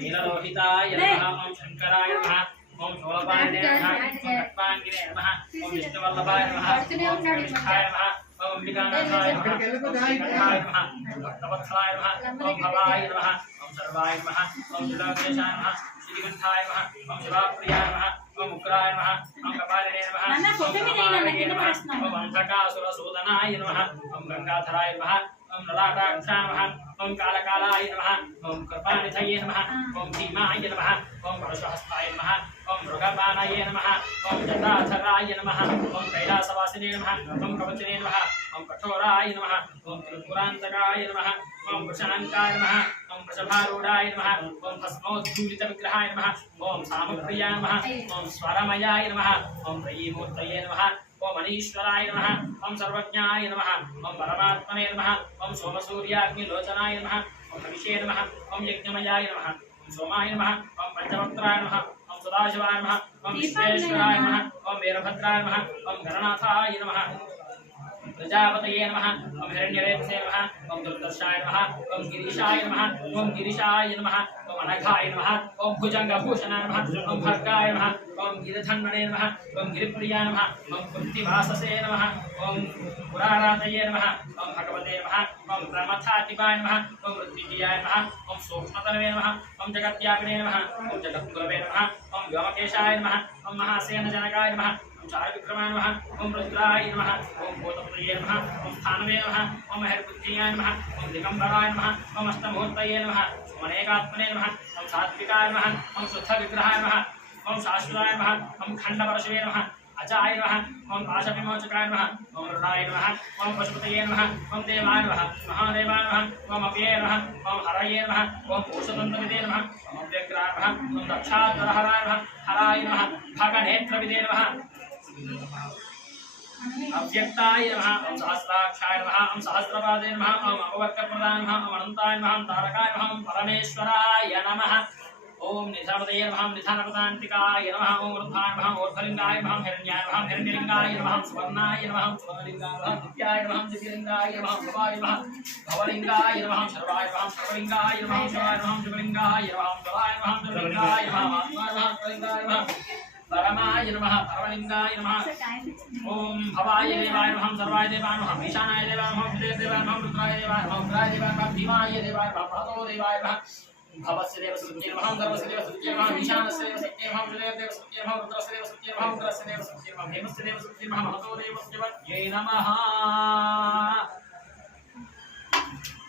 नीललोहिताय नमः ओम शंकराय नमः ओम शोलपायने नमः ओम कट्पांगिने नमः ओम विष्णुवल्लभाय नमः ओम विष्ठाय नमः ओम अंबिकानाथाय नमः ओम श्रीकंठाय नमः ओम भक्तवत्सलाय नमः ओम भवाय नमः ओम सर्वाय नमः ओम त्रिलोकेशाय नमः श्रीकंठाय नमः ओम शिवाप्रियाय नमः ओम उग्राय नमः ओम कपालिने नमः ओम कामाय नमः ओम अंधकासुरसूदनाय नमः ओम गंगाधराय नमः ओम ललाटाक्षाय नमः ओम कालकालाय नमः ओम कृपानिधये नमः ओम भीमाय नमः ओम परशुहस्ताय नमः ओम मृगपानाय नमः ओम जटाधराय नमः ओम कैलासवासिने नमः ओम कवचिने नमः ओम कठोराय नमः ओम त्रिपुरान्तकाय नमः ओम वृषणाङ्काय नमः ओम वृषभारूढाय नमः ओम भस्मोद्धूलितविग्रहाय नमः ओम सामप्रियाय नमः ओम स्वरमयाय नमः ओम त्रयीमूर्तये नमः ओम अनीश्वराय नमः ओम सर्वज्ञाय नमः ओम परमात्मने नमः ओम सोमसूर्याग्निलोचनाय नमः ओम हविषे नमः ओम यज्ञमयाय नमः ओम सोमाय नमः ओम पंचवक्त्राय नमः ओम सदाशिवाय नमः ओम विश्वेश्वराय नमः ओम वीरभद्राय नमः ओम गणनाथाय नमः प्रजापतये नमः ओम हिरण्यरेतसे नमः ओम दुर्दर्शाय नमः ओम गिरीशाय नमः ओम गिरीशाय नमः ओम अनघाय नमः ओम भुजंगभूषणाय नमः ओम भर्गाय नमः ओम गिरिधन्वने नमः ओम गिरिप्रियाय नमः ओम कुन्तिवाससे नमः ओम पुरारातये नमः ओम भगवते नमः ओम प्रमथातिपाय नमः ओम ऋत्विजाय नमः ओम सूक्ष्मतनवे नमः ओम जगत्यापिने नमः ओम जगद्गुरवे नमः ओम व्योमकेशाय नमः ओम महासेनजनकाय नमः चारुविक्रमाय नमः ओम रुद्राय नमः ओम भूतप्रिये नमः ओम स्थानवे नमः ओम हरिपुत्र्याय नमः ओम दिगंबराय नमः ओम अष्टमूर्तये नमः ओम अनेकात्मने नमः ओम सात्विकाय नमः ओम शुद्धविग्रहाय नमः ओम शाश्वताय नमः ओम खंडपरशवे नमः अजाय नमः ओम पाशविमोचकाय नमः ओम रुणाय नमः ओम पशुपतये नमः ओम देवाय नमः महादेवाय नमः ओम अव्यये नमः ओम हरये नमः ओम पुरुषतन्त्रविदे नमः ओम अव्यग्राय नमः ओम दक्षाधरहराय नमः हराय नमः भगनेत्रविदे नमः अव्यक्ताय नमः ओम सहस्राक्षाय नमः ओम सहस्रपादे नमः ओम अपवर्गप्रदाय नमः ओम अनंताय नमः ओम तारकाय नमः ओम परमेश्वराय नमः ओम निधानपतये नमः ओम निधानपदान्तिकाय नमः ओम ऊर्ध्वाय नमः ऊर्ध्वलिंगाय नमः हिरण्याय नमः हिरण्यलिंगाय नमः सुवर्णाय नमः सुवर्णलिंगाय नमः दिव्याय नमः दिव्यलिंगाय नमः भवाय नमः भवलिंगाय नमः शर्वाय नमः सर्वलिंगाय नमः शिवाय नमः शिवलिंगाय नमः शिवाय नमः शिवलिंगाय नमः आत्माय नमः शिवलिंगाय नमः परमाय नमः परमलिंगाय नमः ओम भवाय देवाय नमः सर्वाय देवाय नमः ईशानाय देवाय नमः विजय देवाय नमः रुद्राय देवाय नमः उग्राय देवाय नमः भीमाय देवाय नमः प्रतो देवाय नमः भवस्य देव सत्ये नमः गर्वस्य देव सत्ये नमः ईशानस्य देव सत्ये नमः विजय देव सत्ये नमः रुद्रस्य देव सत्ये नमः उग्रस्य देव सत्ये नमः हेमस्य देव सत्ये नमः महतो देव सत्ये नमः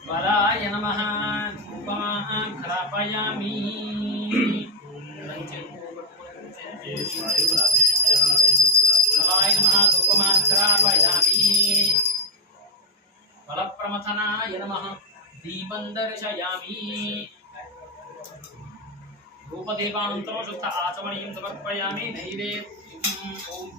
वराय नमः उपमाघ्रापयामि नमाय नमः धूपमाघ्रापयामि फलप्रमथनाय नमः दीपं दर्शयामि धूपदीपानन्तरं शुद्ध आचमनीयं समर्पयामि नैवेद्यं ओम